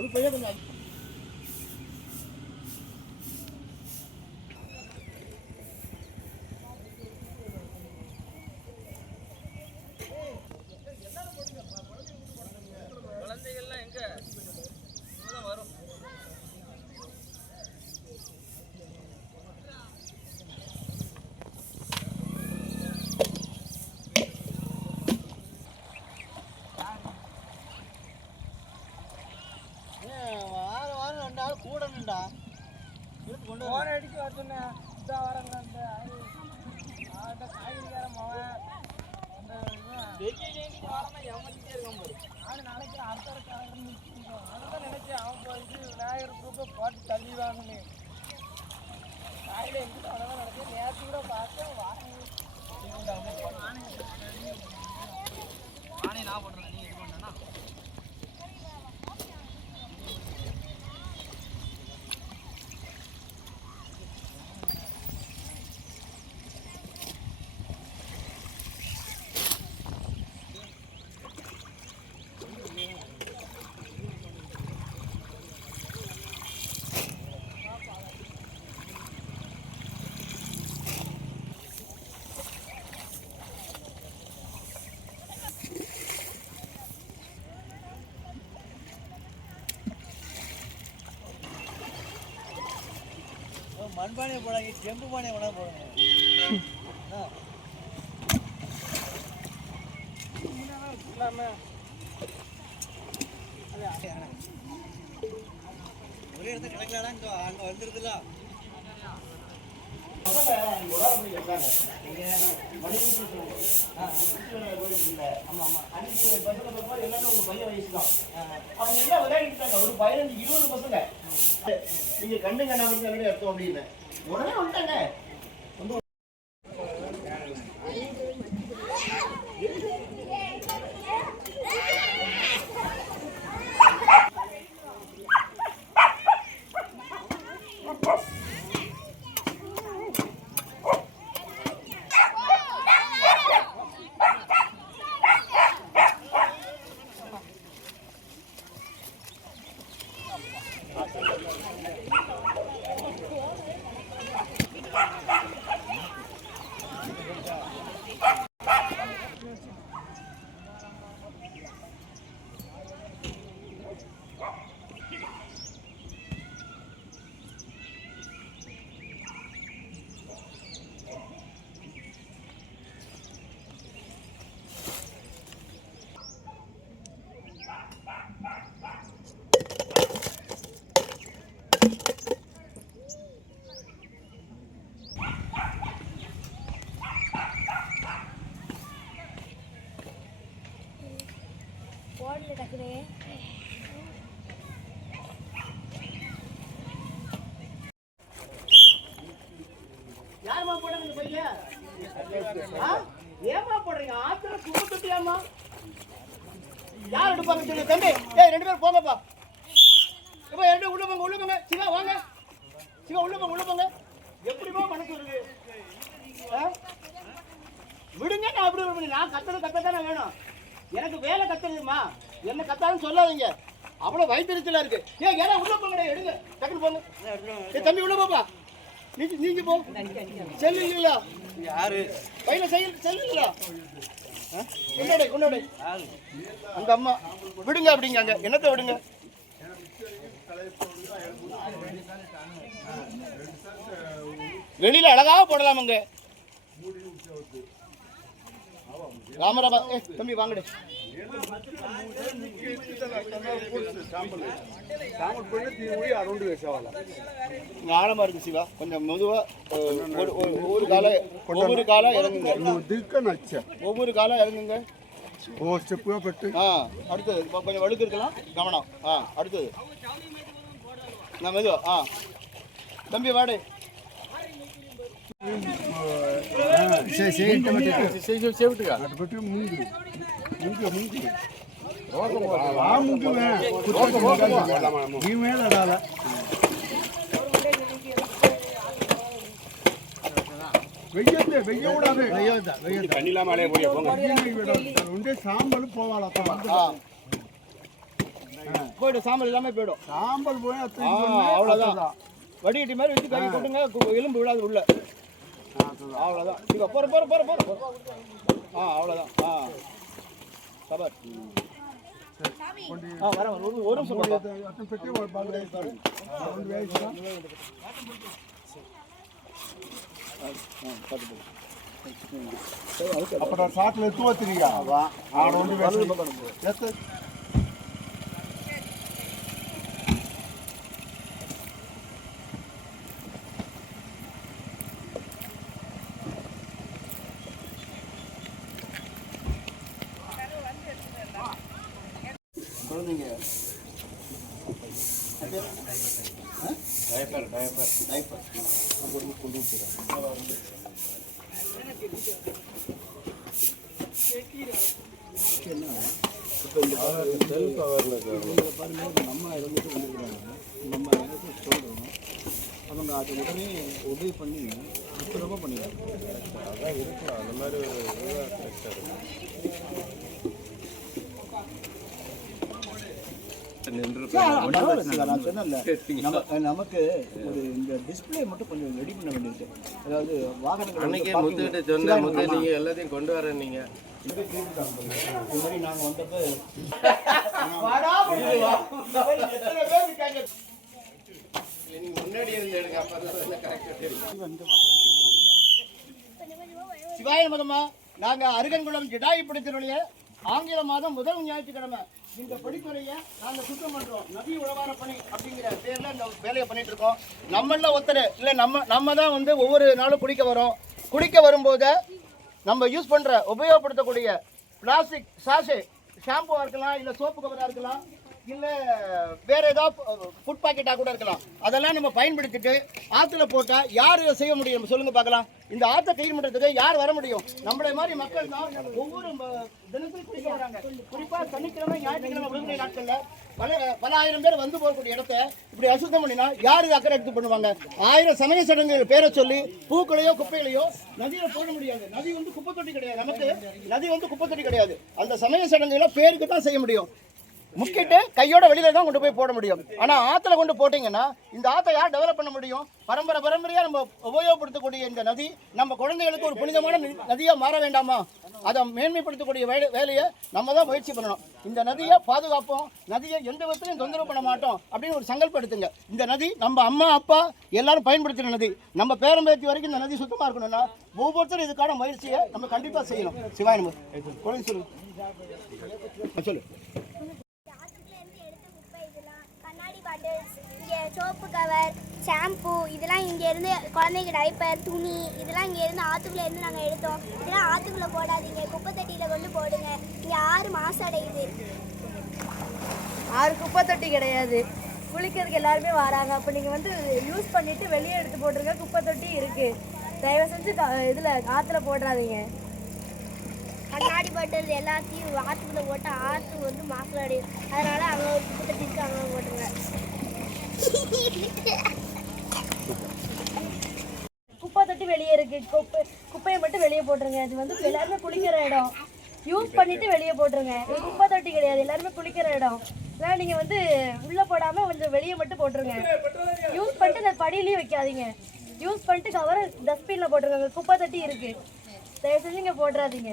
ஒரு பையன் கொஞ்சம் குழந்தைகள்லாம் எங்க இவங்கதான் வரும் ஏன் வாரம் வாரம் ரெண்டு ஆள் கூட நின்றா? எடுத்து கொண்டு போன அடிக்க வர சொன்னேன். இதா வரங்க அந்த அந்த காய்கறிக்காரன் மவன். அந்த நானும் நாளைக்கு அடுத்த நினைச்சேன். அவன் போய் இது விநாயகர் குரூப்பை போட்டு தள்ளிடுவாங்கன்னு காலையில் எங்கிட்ட அவ்வளோதான் நடக்குது நேற்று கூட பார்த்தேன். மண்பானை போடாங்க செம்பு பானை வேணா போடுங்க ஒரே இடத்துல கிடக்கலாடா அங்கே அங்கே வந்துருதுல ஒரு பதினஞ்சு இருபது பசங்க நீங்க கண்ணு கண்ணாம எடுத்தோம் அப்படின்னு. உடனே வந்துட்டாங்க ஆ? ஏம்மா போடுறீங்க? ஆத்திர சும்மா தொட்டியாமா யார் எடுப்பாங்க சொல்லு தம்பி ஏய் ரெண்டு பேரும் போங்கப்பா. இப்போ ரெண்டு உள்ள போங்க உள்ள போங்க. சிவா வாங்க. சிவா உள்ள போங்க உள்ள போங்க. எப்படிமா மனசு வருது? ஆ? விடுங்க நான் அப்படி விட நான் கத்துறது கத்தத்தானே வேணும். எனக்கு வேலை கத்துறதுமா என்ன கத்தாதுன்னு சொல்லாதீங்க. அவ்வளோ வயிற்றுச்சலா இருக்கு. ஏன் ஏன்னா உள்ள போங்கடா எடுங்க. டக்குனு போங்க. ஏய் தம்பி உள்ள போப்பா. நீங்க நீங்க போ. செல்லு இல்லையா யாரு? கையில செல் செல்லு இல்லையா கொண்டாடை கொண்டாடை. அந்த அம்மா. விடுங்க அப்படிங்க அங்க என்னத்தை விடுங்க? வெளியில அழகாக போடலாமுங்க. ராமராபா ஏ தம்பி வாங்கடு. ஆழமா இருக்கு சிவா. கொஞ்சம் மெதுவா ஒவ்வொரு கால ஒவ்வொரு கால இறங்குங்க. ஒவ்வொரு கால இறங்குங்க. ஒவ்வொரு ஸ்டெப்புவா பட்டு ஆ அடுத்தது கொஞ்சம் வழுக்கு இருக்கலாம். கவனம். ஆ அடுத்தது. நான் மெதுவா ஆ. தம்பி வாடே. అటు పెట్టి ముందు ముందు ముందు ఆ ముందు ఈ మీద అడాల వెయ్యొద్దే వెయ్యకూడదు వెయ్యొద్దా వెయ్యొద్దా ఉండే సాంబలు పోవాలి అతను ஆ போயிடும் சாம்பல் எல்லாமே போயிடும் சாம்பல் போய் ஆ, அத்தனை பண்ணு, அவ்வளவுதான். அதுதான். வடிகட்டி மாதிரி வச்சு கை கொட்டுங்க கு- எலும்பு விழாது உள்ள அதுதான். அவ்வளோதான் இங்க போற போற போற போற போற. ஆ அவ்வளோதான் ஆ. கபர் ஆ வரேன். ஒரு ஒரு நிமிஷம் பாப்பா. இது அத்தனை பெட்டி ஒரு பால் வேணும். ரெண்டு வேணும். அப்புறம் சாட்டில் எடுத்து வச்சிருக்கா அவன் வந்து வேணும். எத்து. அவங்க அது உடனே உதவி பண்ணி அற்புதமாக பண்ணிடுறாங்க நான் சொன்னேன்ல நம்ம நமக்கு ஒரு இந்த டிஸ்பிளே மட்டும் கொஞ்சம் ரெடி பண்ண வேண்டியது அதாவது வாகனங்கள் அன்னைக்கே முத்துக்கிட்ட சொன்ன முத்து நீங்க எல்லாத்தையும் கொண்டு வர நீங்க இது மாதிரி நாங்கள் வந்தப்போ முன்னாடி இருந்து எடுங்க அப்பதான் கரெக்டா தெரியும். சிவாய மதமா? நாங்க அருகன்குளம் ஜடாயுப்படுத்தினுடைய ஆங்கில மாதம் முதல் ஞாயிற்றுக்கிழமை. இந்த படித்துறையை நாங்கள் சுத்தம் பண்ணுறோம் நதி உழவார பணி அப்படிங்கிற பேரில் இந்த வேலையை பண்ணிட்டு இருக்கோம். நம்மள ஒருத்தர் இல்லை நம்ம நம்ம தான் வந்து ஒவ்வொரு நாளும் குடிக்க வரோம். குடிக்க வரும்போது நம்ம யூஸ் பண்ணுற உபயோகப்படுத்தக்கூடிய பிளாஸ்டிக் சாஷே ஷாம்புவாக இருக்கலாம் இல்லை சோப்பு கவராக இருக்கலாம் இல்லை வேற ஏதாவது ஃபுட் பாக்கெட்டாக கூட இருக்கலாம். அதெல்லாம் நம்ம பயன்படுத்திட்டு ஆற்றுல போட்டால் யார் இதை செய்ய முடியும்? சொல்லுங்க பார்க்கலாம். இந்த ஆத்தை கிளீன் பண்றதுக்கு யார் வர முடியும்? நம்மளை மாதிரி மக்கள் தான் ஒவ்வொரு தினத்தில் குடிக்க வராங்க. குறிப்பா சனிக்கிழமை ஞாயிற்றுக்கிழமை விடுமுறை நாட்கள்ல பல பல ஆயிரம் பேர் வந்து போகக்கூடிய இடத்த இப்படி அசுத்தம் பண்ணினா யார் இது அக்கறை எடுத்து பண்ணுவாங்க? ஆயிரம் சமய சடங்குகள் பேரை சொல்லி பூக்களையோ குப்பைகளையோ நதியில போட முடியாது. நதி வந்து குப்பை தொட்டி கிடையாது. நமக்கு நதி வந்து குப்பை தொட்டி கிடையாது. அந்த சமய சடங்குகளை பேருக்கு தான் செய்ய முடியும். முக்கிட்டு கையோட வெளியில தான் கொண்டு போய் போட முடியும். ஆனா ஆத்துல கொண்டு போட்டீங்கன்னா இந்த ஆத்தை யார் டெவலப் பண்ண முடியும்? பரம்பரை பரம்பரையா நம்ம உபயோகப்படுத்தக்கூடிய இந்த நதி நம்ம குழந்தைகளுக்கு ஒரு புனிதமான நதி- நதியா மாற வேண்டாமா? அதை மேன்மைப்படுத்தக்கூடிய வேலை வேலையை நம்ம தான் முயற்சி பண்ணணும். இந்த நதியை பாதுகாப்போம். நதியை எந்த விதத்திலையும் தொந்தரவு பண்ண மாட்டோம் அப்படின்னு ஒரு சங்கல்பம் எடுத்துங்க இந்த நதி நம்ம அம்மா அப்பா எல்லாரும் பயன்படுத்துகிற நதி. நம்ம பேரம்பேத்தி வரைக்கும் இந்த நதி சுத்தமா இருக்கணும்னா ஒவ்வொருத்தரும் இதுக்கான முயற்சியை நம்ம கண்டிப்பா செய்யணும். சிவாய் நம்ம சொல்லு ஆ, சொல்லு ஆத்துக்குள்ள இருந்து எடுத்த குப்பை இதெல்லாம் கண்ணாடி பாட்டில்ஸ் இங்கே சோப்பு கவர் ஷாம்பு இதெல்லாம் இங்கே இருந்து குழந்தைங்க டைப்பர் துணி இதெல்லாம் இங்கே இருந்து ஆத்துக்குள்ள இருந்து நாங்கள் எடுத்தோம். இதெல்லாம் ஆத்துக்குள்ள போடாதீங்க. குப்பை தொட்டியில் கொண்டு போடுங்க. இங்கே ஆறு மாசம் அடையுது. ஆறு குப்பை தொட்டி கிடையாது. குளிக்கிறதுக்கு எல்லாருமே வராங்க. அப்போ நீங்கள் வந்து யூஸ் பண்ணிட்டு வெளியே எடுத்து போட்டுருங்க குப்பை தொட்டி இருக்கு. தயவு செஞ்சு இதுல ஆத்துல போடுறாதீங்க கண்ணாடி பாட்டில் எல்லாத்தையும் ஆற்றுக்குள்ள போட்டு ஆற்று வந்து மாசம் அடையும் அதனால ஒரு குப்பை தொட்டி அங்கே போட்டுருங்க. குப்பை தொட்டி வெளியே இருக்கு. குப்பை குப்பையை மட்டும் வெளியே போட்டுருங்க. இது வந்து எல்லாருமே குளிக்கிற இடம். யூஸ் பண்ணிட்டு வெளியே போட்டுருங்க. இது குப்பை தொட்டி கிடையாது. எல்லாருமே குளிக்கிற இடம். இல்லை நீங்கள் வந்து உள்ளே போடாம கொஞ்சம் வெளியே மட்டும் போட்டுருங்க. யூஸ் பண்ணிட்டு இந்த படியிலையும் வைக்காதீங்க. யூஸ் பண்ணிட்டு கவரை டஸ்ட்பினில் போட்டுருங்க. குப்பை தொட்டி இருக்கு. தயவு செஞ்சு இங்கே போட்டுறாதீங்க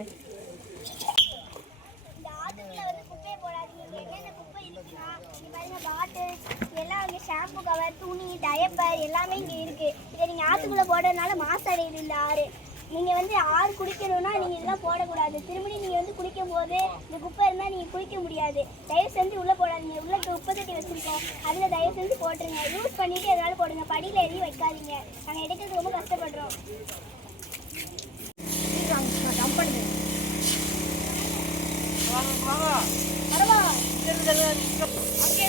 இந்த ஆத்துக்குள்ள வந்து குப்பையை போடாதீங்க இங்க என்னென்ன குப்பை இருக்குன்னா இங்க பாருங்க பாட்டில் எல்லாம் இங்க ஷாம்பு கவர் துணி டயப்பர் எல்லாமே இங்க இருக்கு. இதை நீங்க ஆத்துக்குள்ள போடுறதுனால மாசடையுது இந்த ஆறு. நீங்க வந்து ஆறு குடிக்கணும்னா நீங்க இதெல்லாம் போடக்கூடாது. திரும்பி நீங்க வந்து குளிக்கும் போது இந்த குப்பை இருந்தா நீங்க குளிக்க முடியாது. தயவு செஞ்சு உள்ள போடாதீங்க. உள்ள குப்பை தட்டி வச்சிருக்கோம். அதுல தயவு செஞ்சு போட்டுருங்க. யூஸ் பண்ணிட்டு எதனால போடுங்க. படியில எதையும் வைக்காதீங்க. நாங்க எடுக்கிறது ரொம்ப கஷ்டப்படுறோம். தருவா அங்கே